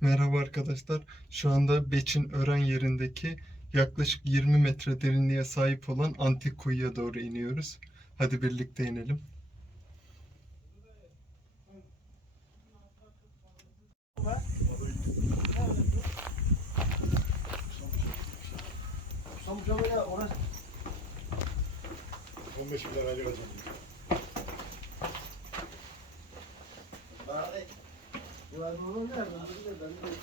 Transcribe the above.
Merhaba arkadaşlar. Şu anda Beçin Ören yerindeki yaklaşık 20 metre derinliğe sahip olan antik kuyuya doğru iniyoruz. Hadi birlikte inelim. Ona 15 bin lira alacağım. 我不卖我不是这个意思